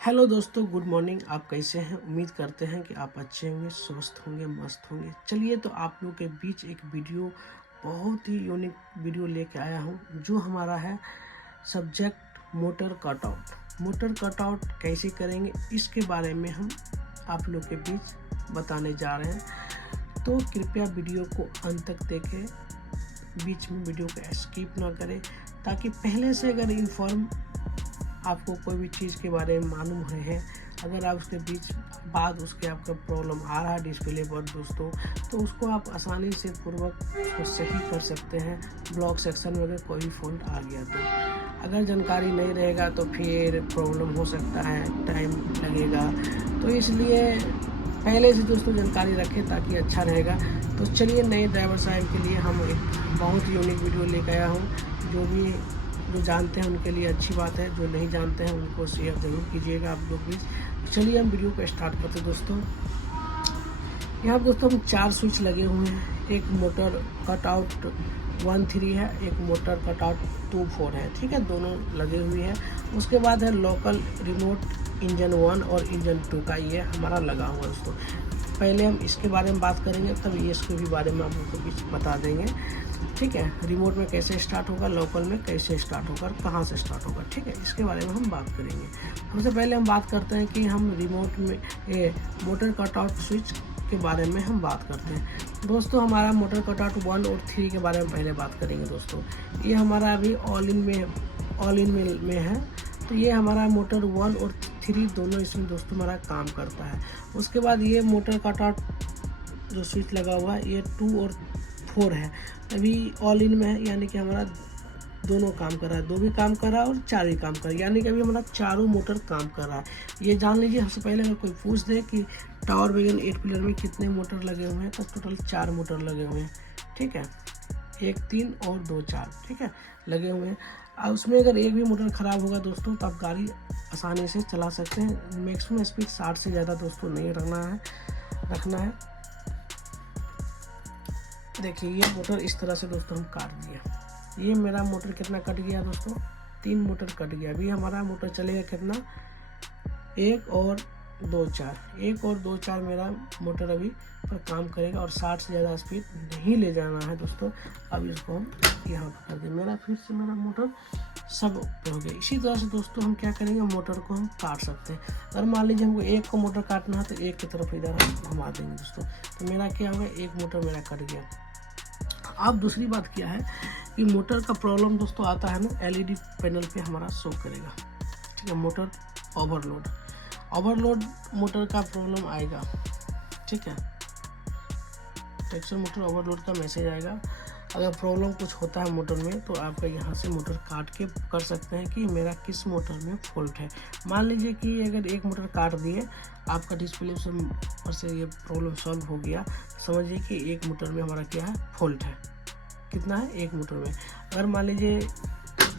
Hello दोस्तों, good morning. आप कैसे हैं? उम्मीद करते हैं कि आप अच्छे होंगे, स्वस्थ होंगे, मस्त होंगे। चलिए, तो आप लोगों के बीच एक वीडियो, बहुत ही यूनिक वीडियो लेके आया हूं, जो हमारा है subject motor cutout. Motor cutout कैसे करेंगे, इसके बारे में हम आप लोग के बीच बताने जा रहे हैं। तो कृपया वीडियो को अंत तक देखें, बीच में वीडियो को स्किप ना करें, ताकि पहले से अगर इन्फॉर्म आपको कोई भी चीज़ के बारे में मालूम है, अगर आप उसके बीच बाद उसके आपका प्रॉब्लम आ रहा है डिस्प्ले पर दोस्तों, तो उसको आप आसानी से पूर्वक उसको सही कर सकते हैं। ब्लॉक सेक्शन में अगर कोई फॉल्ट आ गया तो अगर जानकारी नहीं रहेगा तो फिर प्रॉब्लम हो सकता है, टाइम लगेगा। तो इसलिए पहले से दोस्तों जानकारी रखें ताकि अच्छा रहेगा। तो चलिए, नए ड्राइवर साहब के लिए हम एक बहुत यूनिक वीडियो लेकर आया हूँ। जो जानते हैं उनके लिए अच्छी बात है, जो नहीं जानते हैं उनको शेयर ज़रूर कीजिएगा आप लोग भी। चलिए हम वीडियो को स्टार्ट करते हैं दोस्तों। यहाँ दोस्तों हम 4 स्विच लगे हुए हैं। एक मोटर कटआउट 1-3 है, एक मोटर कटआउट 2-4 है, ठीक है, दोनों लगे हुए हैं। उसके बाद है लोकल रिमोट इंजन 1 और इंजन 2 का ये हमारा लगा हुआ है दोस्तों। पहले हम इसके बारे में बात करेंगे, तब ये इसके भी बारे में आप लोगों को बता देंगे, ठीक है। रिमोट में कैसे स्टार्ट होगा, लोकल में कैसे स्टार्ट होगा, कहाँ से स्टार्ट होगा, ठीक है, इसके बारे में हम बात करेंगे। सबसे पहले हम बात करते हैं कि हम रिमोट में मोटर कटआउट स्विच के बारे में हम बात करते हैं दोस्तों। हमारा मोटर कटआउट 1 और 3 के बारे में पहले बात करेंगे दोस्तों। ये हमारा अभी ऑल इन में है। तो ये हमारा मोटर 1 और 3 दोनों इसमें दोस्तों हमारा काम करता है। उसके बाद ये मोटर कटआउट जो स्विच लगा हुआ है ये 2 और 4 है, अभी ऑल इन में है, यानी कि हमारा दोनों काम कर रहा है, 2 भी काम कर रहा है और 4 भी काम कर रहा है, यानी कि अभी हमारा चारों मोटर काम कर रहा है। ये जान लीजिए, सबसे पहले अगर कोई पूछ दे कि टावर वैगन 8 पिलर में कितने मोटर लगे हुए हैं, तो टोटल 4 मोटर लगे हुए हैं, ठीक है, 1, 3 और 2, 4, ठीक है, लगे हुए हैं। और उसमें अगर एक भी मोटर ख़राब होगा दोस्तों तो आप गाड़ी आसानी से चला सकते हैं। मैक्सिमम स्पीड 60 से ज़्यादा दोस्तों नहीं रखना है। देखिए, ये मोटर इस तरह से दोस्तों हम काट दिए। ये मेरा मोटर कितना कट गया दोस्तों, 3 मोटर कट गया। अभी हमारा मोटर चलेगा कितना, 1 और 2, 4, 1 और 2, 4 मेरा मोटर अभी पर काम करेगा, और 60 से ज़्यादा स्पीड नहीं ले जाना है दोस्तों। अब इसको हम यहाँ पर कर दें, मेरा फिर से मेरा मोटर सब हो गया। इसी तरह से दोस्तों हम क्या करेंगे, मोटर को हम काट सकते हैं। अगर मान लीजिए हमको एक को मोटर काटना है तो एक की तरफ इधर हम घुमा देंगे दोस्तों। तो मेरा क्या होगा, एक मोटर मेरा कट गया। अब दूसरी बात क्या है कि मोटर का प्रॉब्लम दोस्तों आता है ना, एलईडी पैनल पे हमारा शो करेगा, ठीक है, मोटर ओवरलोड मोटर का प्रॉब्लम आएगा, ठीक है, टेक्सचर मोटर ओवरलोड का मैसेज आएगा। अगर प्रॉब्लम कुछ होता है मोटर में तो आपका यहाँ से मोटर काट के कर सकते हैं कि मेरा किस मोटर में फॉल्ट है। मान लीजिए कि अगर एक मोटर काट दिए, आपका डिस्प्ले से ये प्रॉब्लम सॉल्व हो गया, समझिए कि एक मोटर में हमारा क्या है, फॉल्ट है। कितना है, एक मोटर में। अगर मान लीजिए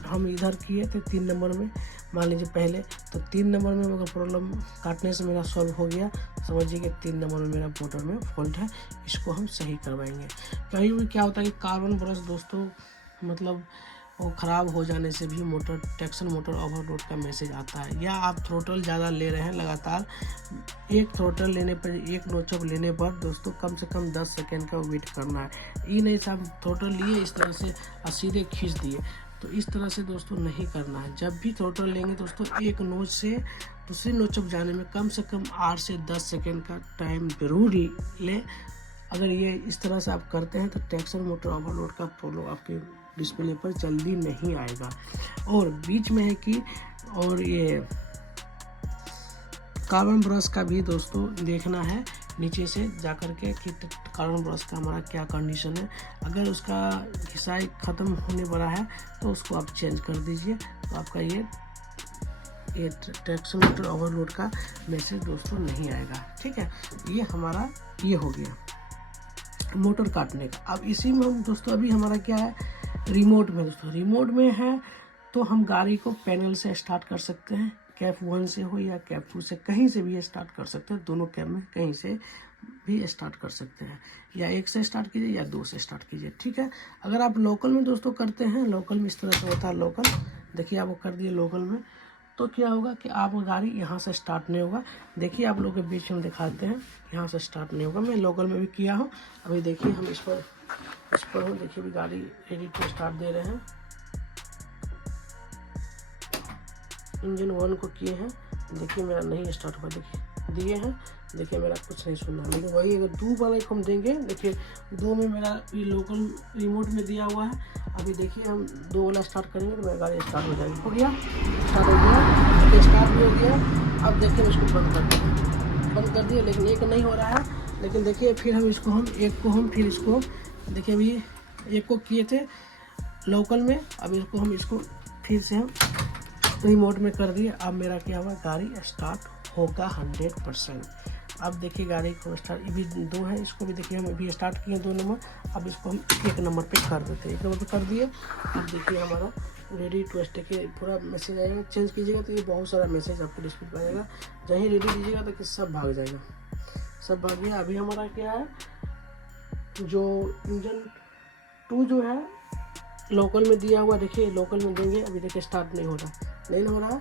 हम इधर किए थे 3 नंबर में, मान लीजिए पहले, तो 3 नंबर में अगर प्रॉब्लम काटने से मेरा सॉल्व हो गया, समझिए कि 3 नंबर में मेरा मोटर में फॉल्ट है, इसको हम सही करवाएंगे। कहीं भी क्या होता है कि कार्बन ब्रश दोस्तों मतलब वो ख़राब हो जाने से भी मोटर टेक्शन मोटर ओवरलोड का मैसेज आता है। या आप थ्रोटल ज़्यादा ले रहे हैं लगातार, एक थ्रोटल लेने पर, एक नोचअप लेने पर दोस्तों कम से कम 10 सेकेंड का वेट करना है। ये नहीं साहब थ्रोटल लिए इस तरह से और सीधे खींच दिए, तो इस तरह से दोस्तों नहीं करना है। जब भी थ्रोटल लेंगे दोस्तों, एक नोच से दूसरी नोचअप जाने में कम से कम 8 से 10 सेकेंड का टाइम ज़रूर लें। अगर ये इस तरह से आप करते हैं तो टेक्शन मोटर ओवरलोड का प्रॉब्लम आपके डिस्प्ले पर जल्दी नहीं आएगा। और बीच में है कि और ये कार्बन ब्रश का भी दोस्तों देखना है, नीचे से जा कर के कि कार्बन ब्रश का हमारा क्या कंडीशन है। अगर उसका घिसाई ख़त्म होने वाला है तो उसको आप चेंज कर दीजिए, तो आपका ये ट्रैक्शन मोटर ओवरलोड का मैसेज दोस्तों नहीं आएगा, ठीक है। ये हमारा ये हो गया मोटर काटने का। अब इसी में हम दोस्तों अभी हमारा क्या है, रिमोट में दोस्तों, रिमोट में है तो हम गाड़ी को पैनल से स्टार्ट कर सकते हैं, कैप 1 से हो या कैप 2 से, कहीं से भी स्टार्ट कर सकते हैं। दोनों कैप में कहीं से भी स्टार्ट कर सकते हैं, या 1 से स्टार्ट कीजिए या 2 से स्टार्ट कीजिए, ठीक है। अगर आप लोकल में दोस्तों करते हैं, लोकल में इस तरह से होता है लोकल, देखिए आप वो कर दिए लोकल में, तो क्या होगा कि आप गाड़ी यहाँ से स्टार्ट नहीं होगा। देखिए आप लोगों के बीच में दिखाते हैं, यहाँ से स्टार्ट नहीं होगा। मैं लोकल में भी किया हूँ। अभी देखिए हम इस पर हूँ, देखिए अभी गाड़ी रेडी टू स्टार्ट दे रहे हैं। इंजन 1 को किए हैं, देखिए मेरा नहीं स्टार्ट हुआ, देखिए दिए हैं, देखिए मेरा कुछ नहीं सुन रहा। लेकिन वही अगर 2 वाले को हम देंगे, देखिए 2 में मेरा ये लोकल रिमोट में दिया हुआ है। अभी देखिए हम 2 वाला स्टार्ट करेंगे तो मेरा गाड़ी स्टार्ट हो जाएगी। हो गया, स्टार्ट हो गया, अभी स्टार्ट भी हो गया। अब देखिए मैं इसको बंद कर दिया, लेकिन एक नहीं हो रहा है। लेकिन देखिए फिर हम एक को फिर इसको देखिए अभी एक को किए थे लोकल में, अब इसको फिर से हम रिमोट में कर दिए। अब मेरा क्या हुआ, गाड़ी स्टार्ट होगा 100%। अब देखिए गाड़ी को स्टार्ट, ये भी 2 है, इसको भी देखिए हम अभी स्टार्ट किए 2 नंबर। अब इसको हम 1 नंबर पे कर देते हैं, 1 नंबर पे कर दिए। अब देखिए हमारा रेडी टू स्टे के पूरा मैसेज आएगा। चेंज कीजिएगा तो ये बहुत सारा मैसेज आपको डिस्प्ले पर आएगा। जहीं रेडी दीजिएगा तो सब भाग जाएगा, सब भाग गया। अभी हमारा क्या है, जो इंजन 2 जो है लोकल में दिया हुआ, देखिए लोकल में देंगे, अभी देखिए स्टार्ट नहीं हो रहा।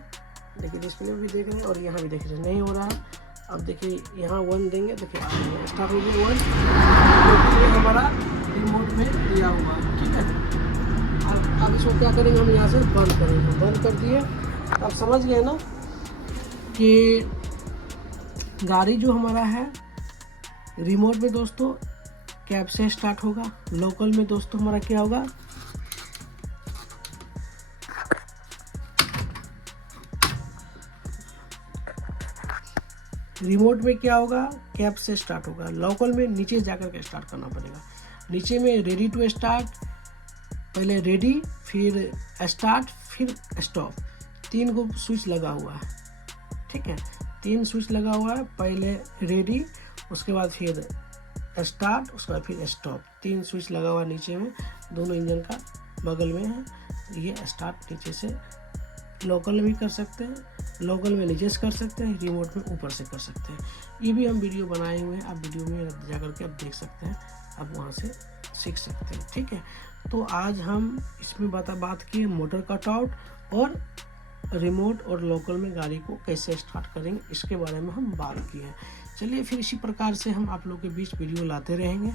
देखिए डिस्प्ले में भी देख रहे हैं और यहाँ भी देख रहे हैं, नहीं हो रहा है। अब देखिए यहाँ 1 देंगे, देखिए स्टार्ट हो गया 1, क्योंकि ये हमारा रिमोट में दिया हुआ है। ठीक है, अब इसको क्या करेंगे, हम यहाँ से बंद करेंगे। बंद कर दिए। अब समझ गए ना कि गाड़ी जो हमारा है रिमोट में दोस्तों कैब से स्टार्ट होगा, लोकल में दोस्तों हमारा क्या होगा, रिमोट में क्या होगा, कैब से स्टार्ट होगा। लोकल में नीचे जाकर के स्टार्ट करना पड़ेगा। नीचे में रेडी टू स्टार्ट, पहले रेडी, फिर स्टार्ट, फिर स्टॉप, 3 को स्विच लगा हुआ है। ठीक है, 3 स्विच लगा हुआ है, पहले रेडी, उसके बाद फिर स्टार्ट, उसके बाद फिर स्टॉप। 3 स्विच लगा हुआ नीचे में, दोनों इंजन का बगल में है। ये स्टार्ट नीचे से लोकल में भी कर सकते हैं, लोकल में नीचे से कर सकते हैं, रिमोट में ऊपर से कर सकते हैं। ये भी हम वीडियो बनाए हुए हैं, आप वीडियो में जा करके आप देख सकते हैं, आप वहाँ से सीख सकते हैं। ठीक है, तो आज हम इसमें बात किए मोटर कटआउट और रिमोट और लोकल में गाड़ी को कैसे स्टार्ट करेंगे, इसके बारे में हम बात किए हैं। चलिए फिर इसी प्रकार से हम आप लोग के बीच वीडियो लाते रहेंगे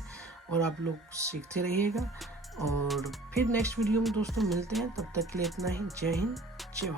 और आप लोग सीखते रहिएगा। और फिर नेक्स्ट वीडियो में दोस्तों मिलते हैं, तब तक के लिए इतना ही। जय हिंद, जय भारत।